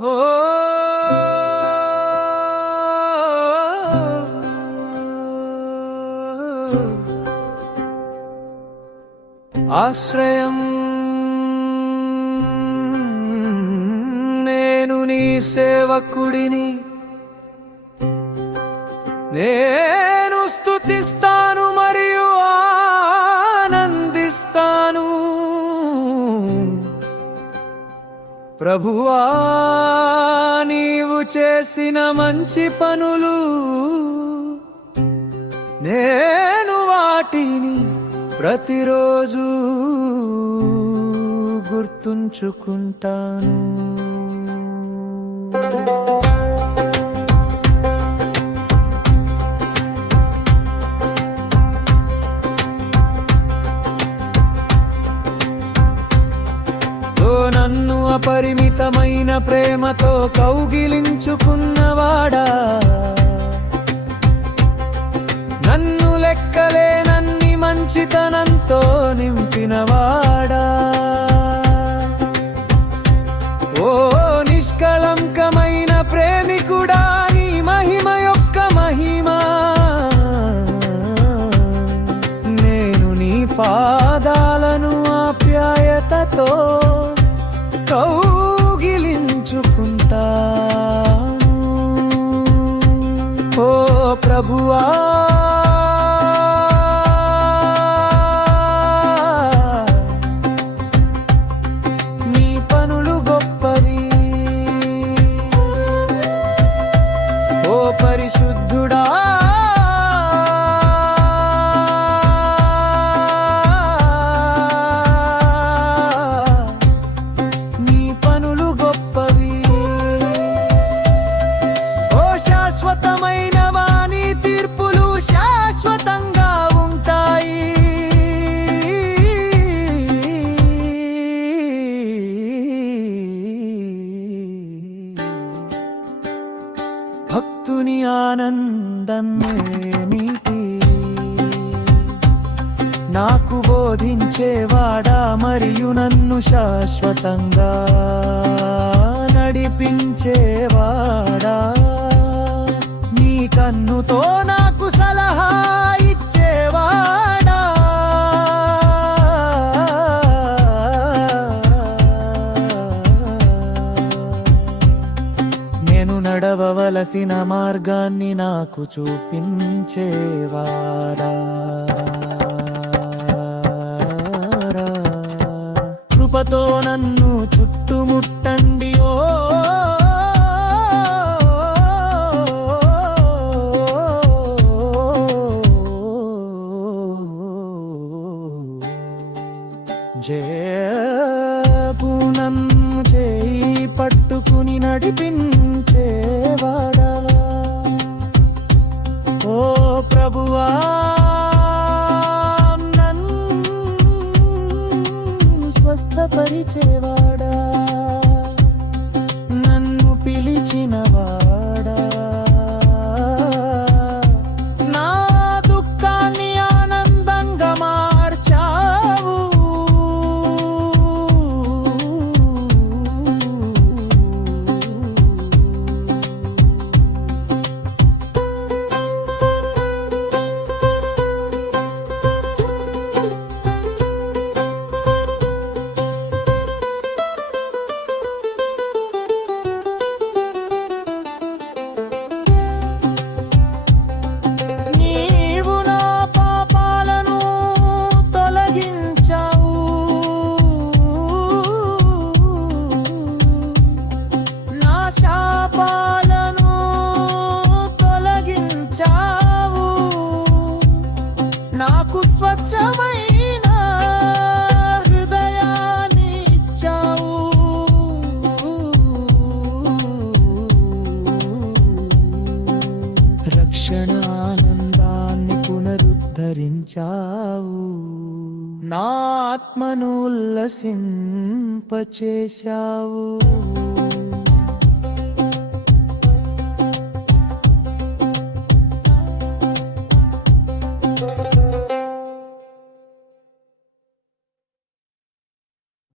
ఓ. ఆశ్రయం నేను నీ సేవకుడిని. నేను స్థుతిస్తా ప్రభువా నీవు చేసిన మంచి పనులు నేను వాటిని ప్రతిరోజు గుర్తుంచుకుంటాను. పరిమితమైన ప్రేమతో కౌగిలించుకున్నవాడా? నన్ను లెక్కలేనన్ని మంచితనంతో నింపినవాడా? ఓ నిష్కళంకమైన ప్రేమికుడా నీ మహిమ యొక్క మహిమ? నేను నీ పాదాలను ఆప్యాయతతో கௌ భక్తుని ఆనందమేమిటి నాకు బోధించేవాడా మరియు నన్ను శాశ్వతంగా నడిపించేవాడా? నీ కన్నుతో నాకు సలహా నేను నడవవలసిన మార్గాన్ని నాకు చూపించేవారా? కృపతో నన్ను చుట్టుముట్టండి ఓ జయపునం చేయి పట్టుకుని నడిపించేవాడా నన్ను చేశావు. నా ఆత్మను ఉల్లసింపచేశావు.